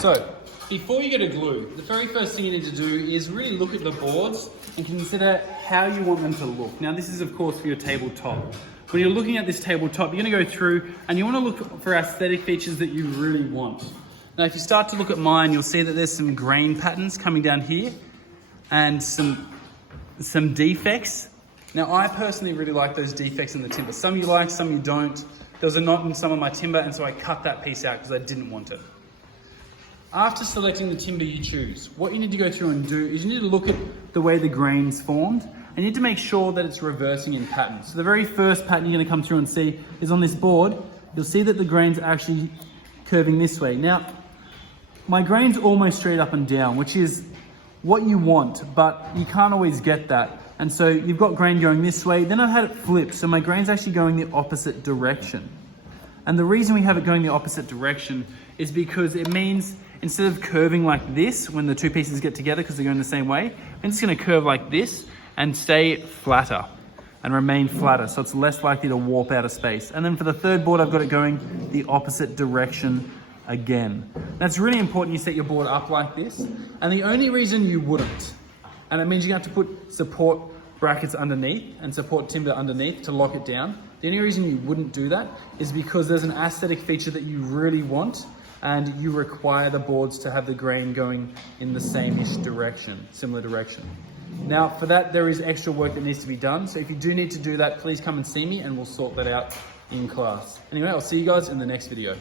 So, before you get a glue, the very first thing you need to do is really look at the boards and consider how you want them to look. Now, this is of course for your tabletop. When you're looking at this tabletop, you're going to go through and you want to look for aesthetic features that you really want. Now, if you start to look at mine, you'll see that there's some grain patterns coming down here and some defects. Now, I personally really like those defects in the timber. Some you like, some you don't. There was a knot in some of my timber, and so I cut that piece out because I didn't want it. After selecting the timber you choose, what you need to go through and do is you need to look at the way the grain's formed, and you need to make sure that it's reversing in pattern. So the very first pattern you're going to come through and see is on this board. You'll see that the grain's actually curving this way. Now, my grain's almost straight up and down, which is what you want, but you can't always get that. And so you've got grain going this way, then I've had it flipped, so my grain's actually going the opposite direction. And the reason we have it going the opposite direction is because it means instead of curving like this when the two pieces get together because they're going the same way, I'm just going to curve like this and stay flatter and remain flatter, so it's less likely to warp out of space. And then for the third board, I've got it going the opposite direction again. That's really important you set your board up like this. And the only reason you wouldn't, and it means you have to put support brackets underneath and support timber underneath to lock it down. The only reason you wouldn't do that is because there's an aesthetic feature that you really want and you require the boards to have the grain going in the same-ish direction, similar direction. Now, for that, there is extra work that needs to be done. So if you do need to do that, please come and see me and we'll sort that out in class. Anyway, I'll see you guys in the next video.